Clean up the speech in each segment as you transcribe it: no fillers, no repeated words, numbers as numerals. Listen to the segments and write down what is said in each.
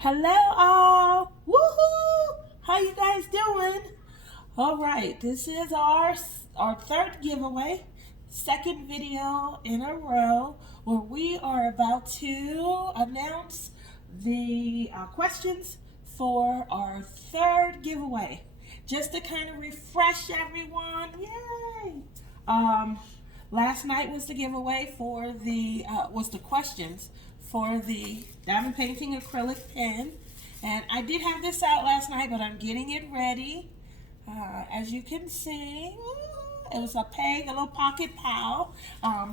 Hello all. Woohoo! How you guys doing? All right, this is our third giveaway, second video in a row where we are about to announce the questions for our third giveaway. Just to kind of refresh everyone. Yay! Last night was the giveaway for the questions for the diamond painting acrylic pen, and I did have this out last night, but I'm getting it ready. As you can see, it was a peg, a little pocket pal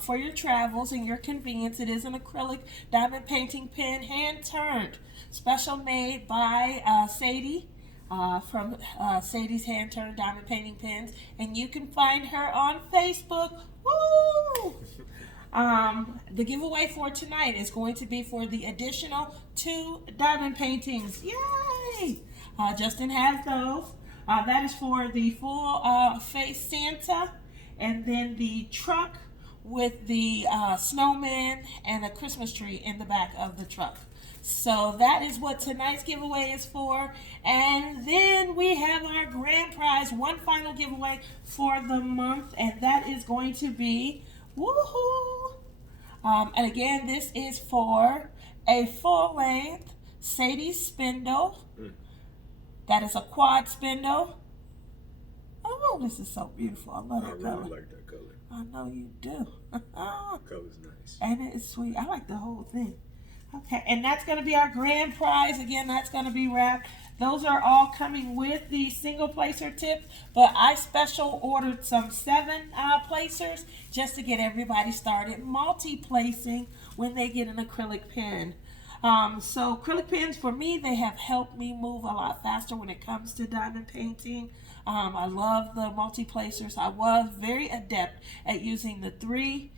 for your travels and your convenience. It is an acrylic diamond painting pen, hand turned, special made by Sadie. From Sadie's Hand Turned Diamond Painting Pens, and you can find her on Facebook. Woo! The giveaway for tonight is going to be for the additional 2 diamond paintings. Yay! Justin has those. That is for the full face Santa, and then the truck with the snowman and a Christmas tree in the back of the truck. So that is what tonight's giveaway is for. And then we have our grand prize, one final giveaway for the month, and that is going to be, woohoo! And again, this is for a full-length Sadie spindle. That is a quad spindle. Oh, this is so beautiful. I love that color. I really like that color. I know you do. The color's nice. And it's sweet. I like the whole thing. Okay, and that's going to be our grand prize. Again, that's going to be wrapped. Those are all coming with the single placer tips, but I special ordered some 7 placers just to get everybody started multi-placing when they get an acrylic pen. So acrylic pens, for me, they have helped me move a lot faster when it comes to diamond painting. I love the multi-placers. I was very adept at using the 3.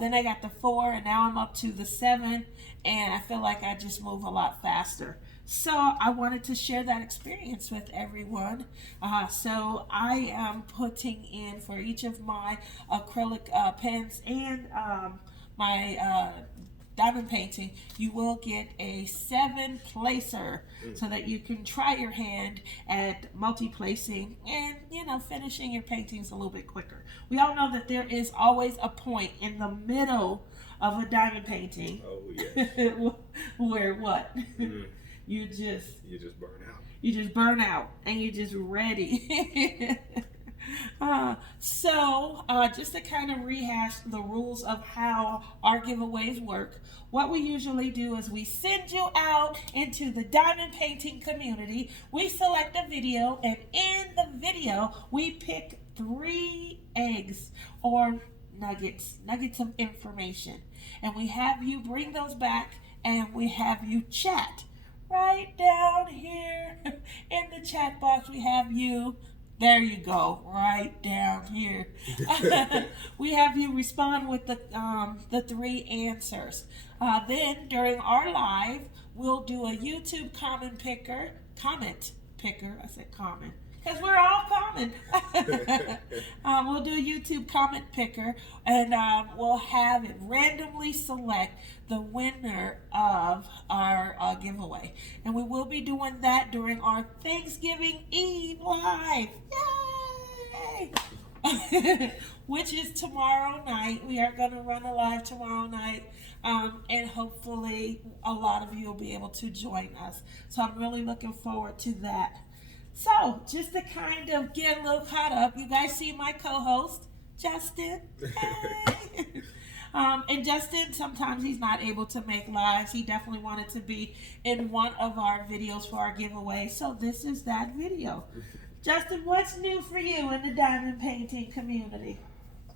Then I got the 4, and now I'm up to the 7, and I feel like I just move a lot faster. So I wanted to share that experience with everyone. So I am putting in for each of my acrylic pens and my diamond painting, you will get a 7 placer so that you can try your hand at multi-placing and, finishing your paintings a little bit quicker. We all know that there is always a point in the middle of a diamond painting. Oh, yeah. Where what? You just burn out. You just burn out and you're just ready. So just to kind of rehash the rules of how our giveaways work, what we usually do is we send you out into the diamond painting community. We select a video, and in the video we pick 3 eggs or nuggets of information, and we have you bring those back, and we have you chat right down here in the chat box. We have you. There you go, right down here. We have you respond with the 3 answers. Then during our live, we'll do a YouTube comment picker. I said comment because we're all common. We'll do a YouTube comment picker, and we'll have it randomly select the winner of our giveaway. And we will be doing that during our Thanksgiving Eve live. Yay! Which is tomorrow night. We are going to run a live tomorrow night. And hopefully a lot of you will be able to join us. So I'm really looking forward to that. So just to kind of get a little caught up, you guys see my co-host, Justin. Hey. And Justin, sometimes he's not able to make lives. He definitely wanted to be in one of our videos for our giveaway. So this is that video. Justin, what's new for you in the diamond painting community?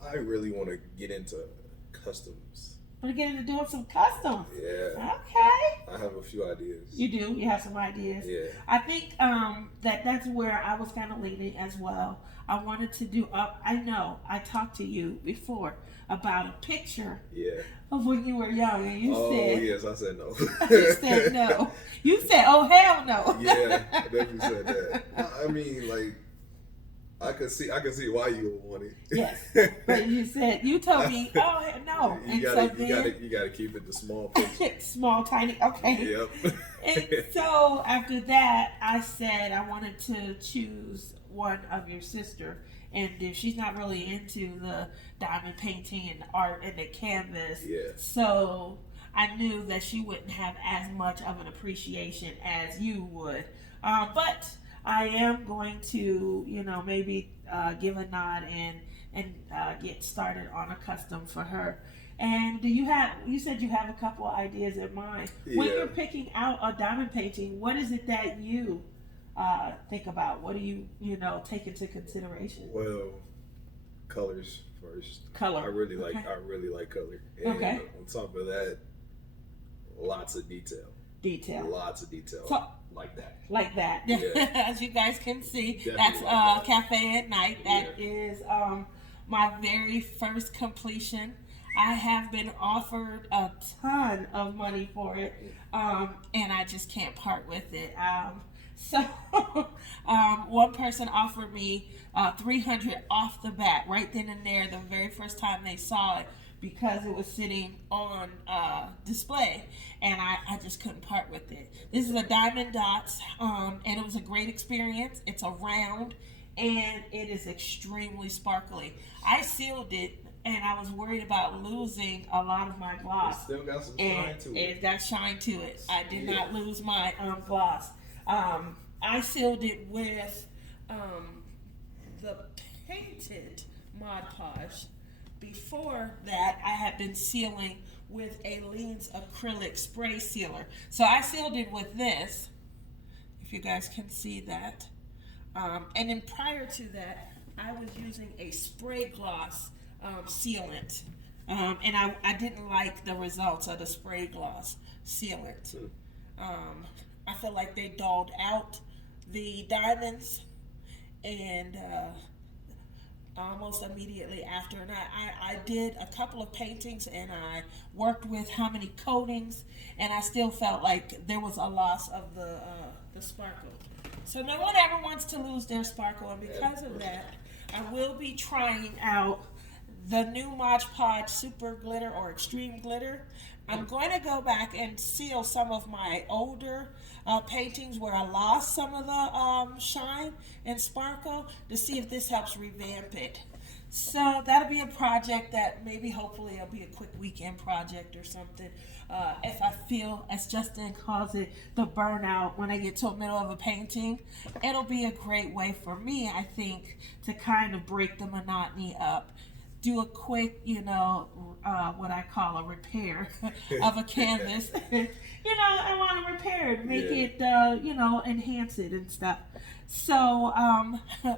I really want to get into customs. Want to get into doing some customs? Yeah. Okay. I have a few ideas. You do? You have some ideas? Yeah. I think that's where I was kind of leaning as well. I wanted to do I know I talked to you before about a picture of when you were young, and you said... Oh, yes, I said no. You said no. You said, oh, hell no. Yeah, I definitely said that. I mean, like, I can see why you would want it. Yes, but you told me, oh no, and you gotta keep it to small pictures. small, tiny. Okay. Yep. And so after that, I said I wanted to choose one of your sister, and if she's not really into the diamond painting and art and the canvas, Yeah. so I knew that she wouldn't have as much of an appreciation as you would. But I am going to, maybe give a nod and get started on a custom for her. And you said you have a couple of ideas in mind. When Yeah. you're picking out a diamond painting, what is it that you think about? What do you take into consideration? Well, colors first. Color. I really Okay. like color. And Okay. on top of that, lots of detail. Lots of detail. So, like that. Like that. Yeah. As you guys can see, Definitely that's like that. Cafe at Night. That is my very first completion. I have been offered a ton of money for it, and I just can't part with it. So one person offered me $300 off the bat, right then and there, the very first time they saw it, because it was sitting on display, and I just couldn't part with it. This is a Diamond Dots, and it was a great experience. It's a round, and it is extremely sparkly. I sealed it, and I was worried about losing a lot of my gloss. It still got some And shine to it. it got shine to it. I did not lose my gloss. I sealed it with the painted Mod Podge. Before that, I had been sealing with a Lean's acrylic spray sealer. So I sealed it with this, if you guys can see that. And then prior to that, I was using a spray gloss sealant. And I didn't like the results of the spray gloss sealant. I feel like they dulled out the diamonds, and almost immediately after, and I did a couple of paintings, and I worked with how many coatings, and I still felt like there was a loss of the sparkle. So no one ever wants to lose their sparkle, and because of that, I will be trying out the new Mod Podge Super Glitter or Extreme Glitter. I'm going to go back and seal some of my older paintings where I lost some of the shine and sparkle to see if this helps revamp it. So that'll be a project that maybe hopefully it'll be a quick weekend project or something. If I feel, as Justin calls it, the burnout when I get to the middle of a painting, it'll be a great way for me, I think, to kind of break the monotony up. Do a quick, what I call a repair of a canvas. I want to repair it, make it, enhance it and stuff. So,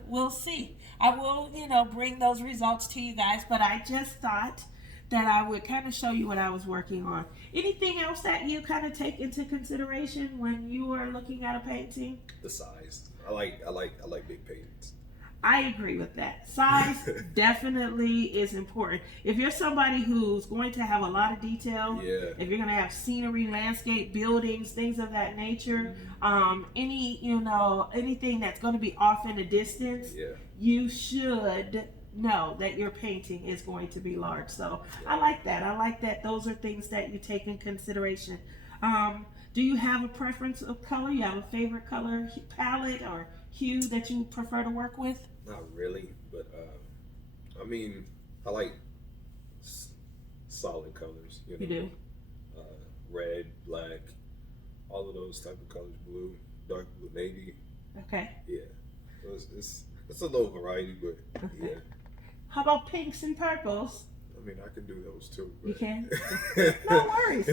we'll see. I will, bring those results to you guys, but I just thought that I would kind of show you what I was working on. Anything else that you kind of take into consideration when you are looking at a painting? The size. I like big paintings. I agree with that. Size definitely is important. If you're somebody who's going to have a lot of detail, if you're going to have scenery, landscape, buildings, things of that nature, anything that's going to be off in the distance, you should know that your painting is going to be large. So I like that. I like that those are things that you take in consideration. Do you have a preference of color? You have a favorite color palette or hue that you prefer to work with? Not really, but I like solid colors. You do? Red, black, all of those type of colors. Blue, dark blue, navy. Okay. Yeah, so it's a little variety, but yeah. How about pinks and purples? I can do those too. But... You can? No worries.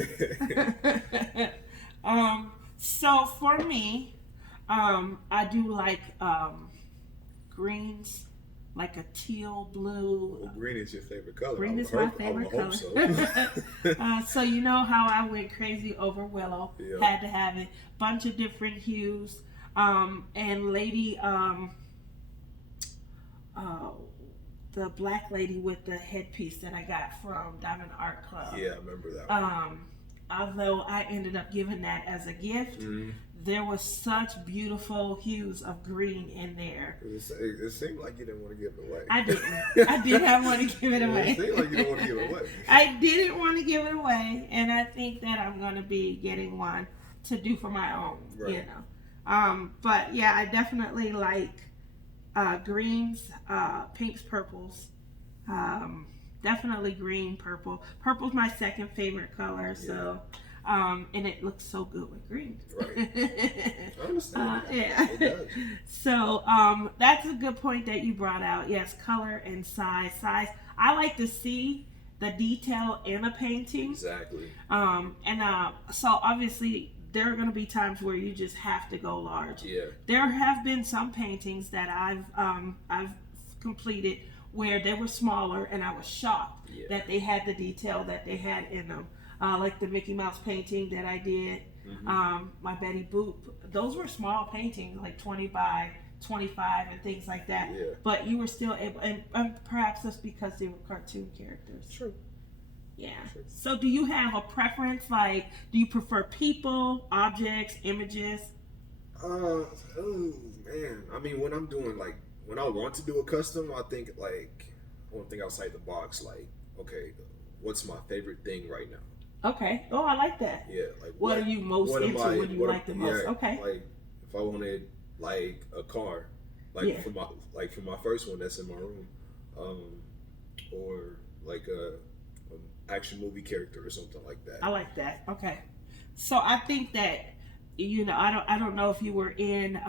So for me, I do like greens, like a teal blue. Well, green is your favorite color. Green is my favorite color. So you know how I went crazy over Willow. Yeah. Had to have it. Bunch of different hues. And lady, the black lady with the headpiece that I got from Diamond Art Club. Yeah, I remember that one. Although I ended up giving that as a gift, there was such beautiful hues of green in there. It seemed like you didn't want to give it away. I didn't. I did not want to give it away. It seemed like you didn't want to give it away. I didn't want to give it away, and I think that I'm going to be getting one to do for my own, right. you know. But yeah, I definitely like greens, pinks, purples. Definitely green, purple. Purple's my second favorite color, so and it looks so good with green. Right. I understand. Yeah. It does. So that's a good point that you brought out. Yes, color and size. Size. I like to see the detail in a painting. Exactly. So obviously there are going to be times where you just have to go large. Yeah. There have been some paintings that I've completed where they were smaller, and I was shocked that they had the detail that they had in them. Like the Mickey Mouse painting that I did, my Betty Boop. Those were small paintings, like 20 by 25 and things like that. Yeah. But you were still able, and perhaps that's because they were cartoon characters. True. Yeah. True. So do you have a preference? Like, do you prefer people, objects, images? Oh man. I mean, when I want to do a custom, I think I want to think outside the box. Like, okay, what's my favorite thing right now? Okay. Oh, I like that. Yeah. Like, what are you most into? What do you like the most? Yeah, okay. Like, if I wanted like a car, for my first one that's in my room, or like a action movie character or something like that. I like that. Okay. So I think that, you know, I don't know if you were in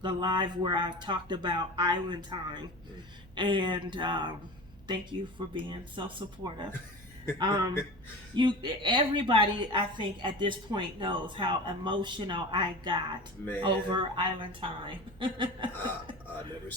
the live where I talked about Island Time, and thank you for being so supportive. Everybody I think at this point knows how emotional I got over Island Time. I never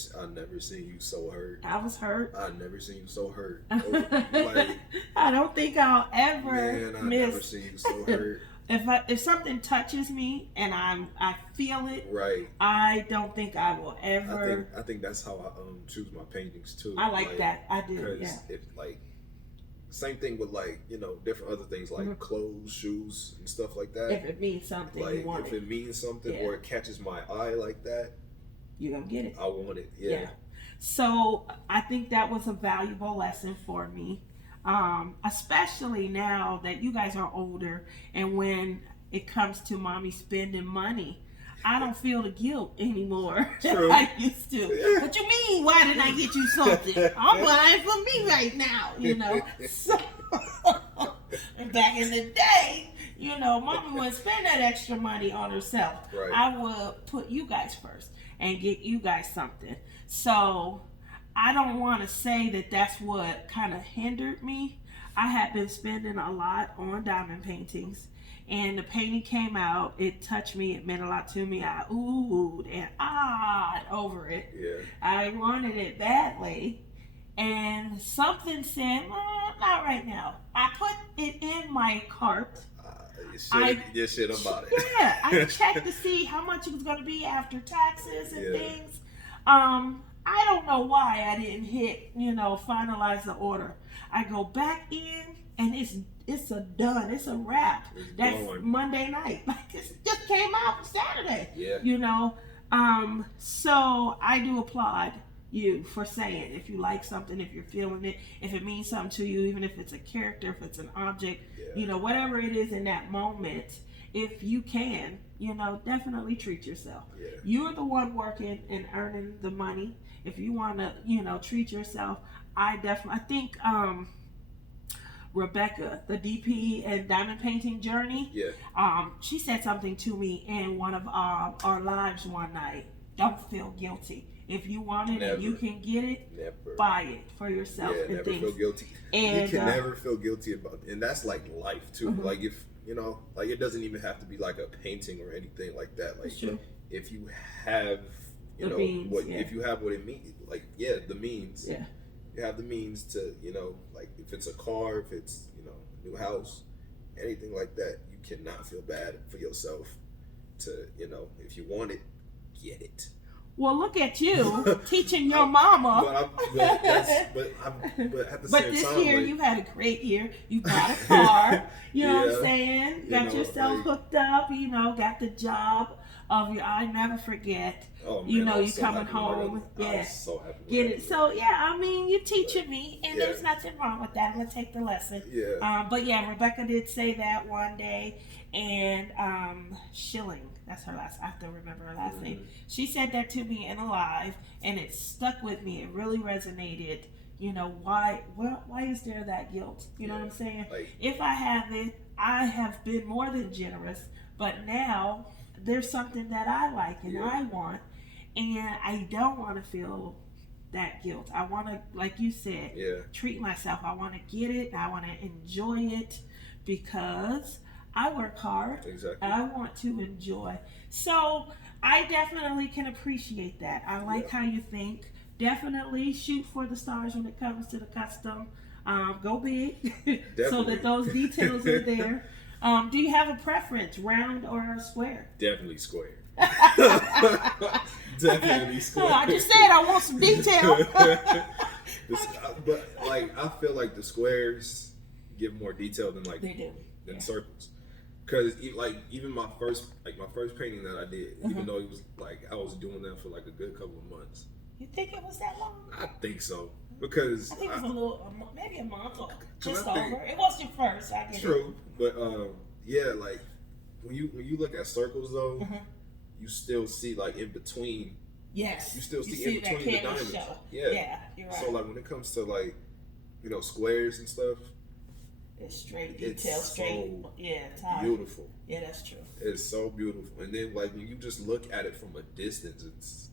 seen you so hurt. I was hurt. I never seen you so hurt. I don't think I'll ever never seen you so hurt. If something touches me and I feel it, right, I don't think I will ever. I think that's how I choose my paintings too. I like that. I do. Yeah. If same thing with different other things like clothes, shoes, and stuff like that. If it means something, you want it. If it means something or it catches my eye like that, you're gonna get it. I want it. Yeah. So I think that was a valuable lesson for me. Especially now that you guys are older, and when it comes to mommy spending money, I don't feel the guilt anymore that I used to. Yeah. What you mean, why didn't I get you something? I'm buying for me right now, you know. So back in the day, you know, mommy wouldn't spend that extra money on herself. Right. I would put you guys first and get you guys something. So I don't want to say that that's what kind of hindered me. I had been spending a lot on diamond paintings, and the painting came out. It touched me. It meant a lot to me. I oohed and ahed over it. Yeah. I wanted it badly, and something said, not right now. I put it in my cart. You said about it. Yeah, I checked to see how much it was going to be after taxes and things. I don't know why I didn't finalize the order. I go back in and it's a done. It's a wrap. That's Monday night. Like, it just came out Saturday. Yeah. You know. So I do applaud you for saying, if you like something, if you're feeling it, if it means something to you, even if it's a character, if it's an object, whatever it is in that moment, if you can, definitely treat yourself. Yeah. You're the one working and earning the money. If you want to, treat yourself, I think Rebecca, the DP and diamond painting journey, she said something to me in one of our lives one night. Don't feel guilty. If you want it and you can get it, buy it for yourself. Yeah, and never things. feel guilty. And, you can never feel guilty about it. And that's like life too. Mm-hmm. Like if, it doesn't even have to be like a painting or anything like that. Like if you have, if you have what it means, the means. Yeah. You have the means to, like if it's a car, if it's, a new house, anything like that, you cannot feel bad for yourself to, if you want it, get it. Well, look at you teaching your mama. But at the same time, this year you had a great year. You bought a car. You know what I'm saying? Got yourself hooked up. You know, got the job of your. I never forget. Oh, man, you know, you coming home. Yeah. So happy. Get it. So yeah, I mean, you're teaching me, and there's nothing wrong with that. I'm gonna take the lesson. Yeah. But yeah, Rebecca did say that one day, and Schilling. That's her last. I have to remember her last name. She said that to me in a live, and it stuck with me. It really resonated. You know, why is there that guilt? You know what I'm saying? Like, if I have it, I have been more than generous, but now there's something that I like and I want, and I don't want to feel that guilt. I want to, like you said, treat myself. I want to get it. I want to enjoy it because I work hard. Exactly. I want to enjoy. So I definitely can appreciate that. I like how you think. Definitely shoot for the stars when it comes to the custom. Go big so that those details are there. Do you have a preference, round or square? Definitely square. Definitely square. I just said I want some detail. But like, I feel like the squares give more detail than they do. Than circles. Because like even my first painting that I did, even though it was like I was doing that for like a good couple of months. You think it was that long? I think so, because I think it was maybe a month or just over. It was your first. I get true, but yeah, like when you look at circles though, you still see like in between. Yes, you still see in between the diamonds. Show. Yeah, you're right. So like when it comes to like squares and stuff, it's straight detail, straight. It's beautiful. Yeah, that's true. It's so beautiful, and then like when you just look at it from a distance, it's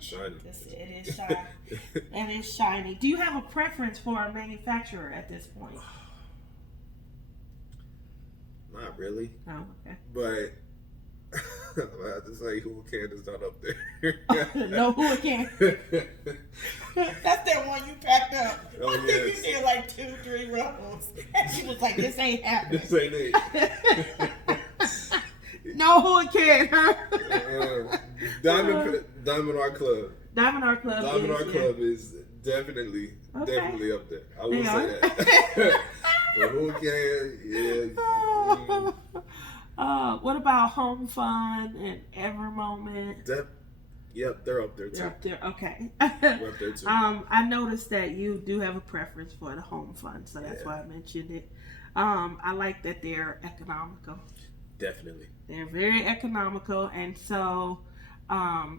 shiny. It is shiny. And it's shiny. Do you have a preference for a manufacturer at this point? Not really. Oh, okay. But I have to say, Hurricane is not up there. No Hurricane. That's that one you packed up. Oh, I think you did like 2-3 ruffles. And she was like, this ain't happening. This ain't it. No Hurricane, huh? Diamond Art Club. Diamond Art Club is definitely up there. I will say that. But Hurricane, what about Home Fun and Ever Moment? Yep, they're up there too. They're up there, okay. They're up there too. I noticed that you do have a preference for the Home Fun, so that's why I mentioned it. I like that they're economical. Definitely. They're very economical, and so I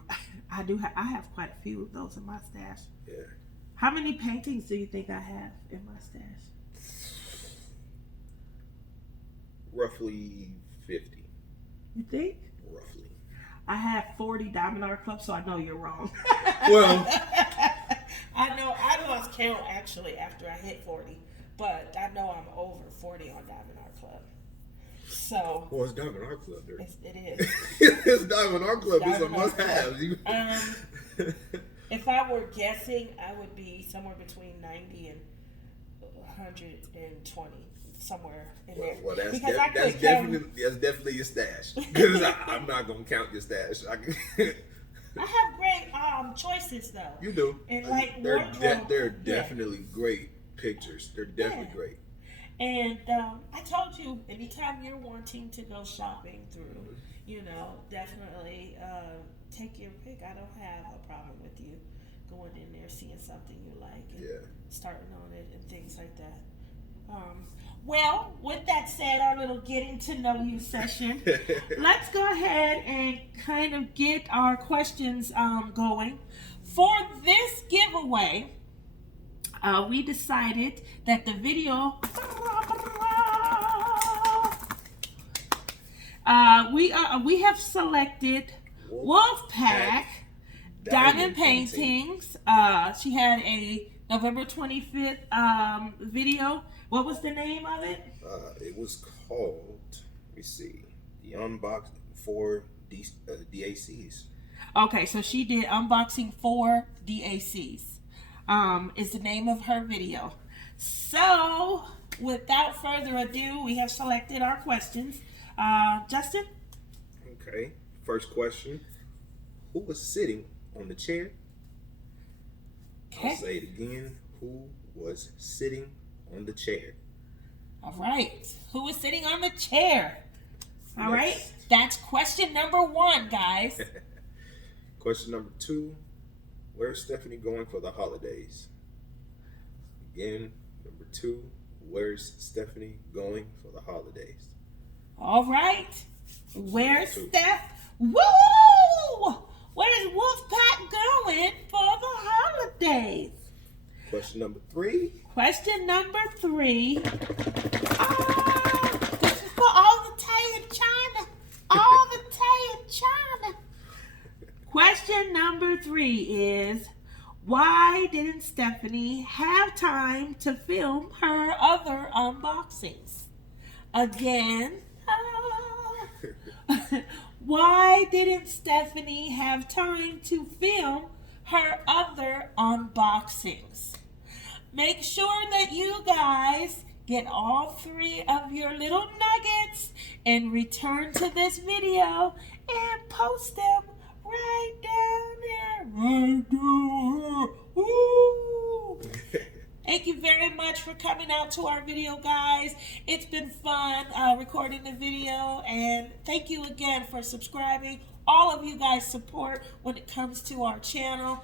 have quite a few of those in my stash. Yeah. How many paintings do you think I have in my stash? Roughly 50. You think? Roughly. I have 40 Diamond Art Club, so I know you're wrong. Well, I lost count actually after I hit 40, but I know I'm over 40 on Diamond Art Club. So. Well, it's Diamond Art Club. It is. It's Diamond Art Club. It's a must-have. If I were guessing, I would be somewhere between 90 and 120. Somewhere in there. Well, that's definitely your stash. Because I'm not gonna count your stash. I have great choices though. You do. And like they're definitely great pictures. They're definitely great. And I told you, anytime you're wanting to go shopping through, definitely take your pick. I don't have a problem with you going in there, seeing something you like, and starting on it and things like that. Well, with that said, our little getting to know you session, let's go ahead and kind of get our questions going. For this giveaway, we decided that the video, we have selected Wolfpack Diamond Paintings. She had a November 25th video. What was the name of it? It was called, let me see, the unboxing for DACs. Okay, so she did unboxing for DACs. Is the name of her video. So, without further ado, we have selected our questions. Justin? Okay, first question. Who was sitting on the chair? Okay. I'll say it again. Who was sitting on the chair? All right. Who was sitting on the chair? All right. That's question number 1, guys. Question number 2. Where's Stephanie going for the holidays? Again, number 2. Where's Stephanie going for the holidays? All right. Where's Steph? Woo! Where's Wolfpack going for the holidays? Question number 3. Question number 3. This is for all the tea in China. All the tea in China. Question number 3 is, why didn't Stephanie have time to film her other unboxings? Again, why didn't Stephanie have time to film her other unboxings? Make sure that you guys get all 3 of your little nuggets and return to this video and post them right down there. Right down here. Woo! Thank you very much for coming out to our video, guys. It's been fun recording the video, and thank you again for subscribing. All of you guys' support when it comes to our channel.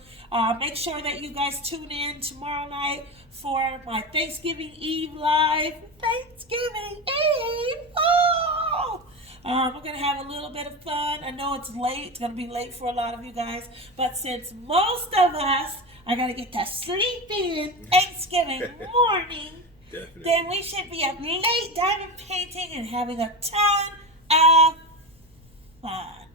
Make sure that you guys tune in tomorrow night for my Thanksgiving Eve live. Thanksgiving Eve! Oh! We're going to have a little bit of fun. I know it's late. It's going to be late for a lot of you guys. But since most of us are going to get to sleep in Thanksgiving morning, Definitely. Then we should be up late diamond painting and having a ton of fun.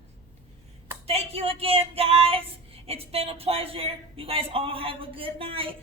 Thank you again, guys. It's been a pleasure. You guys all have a good night.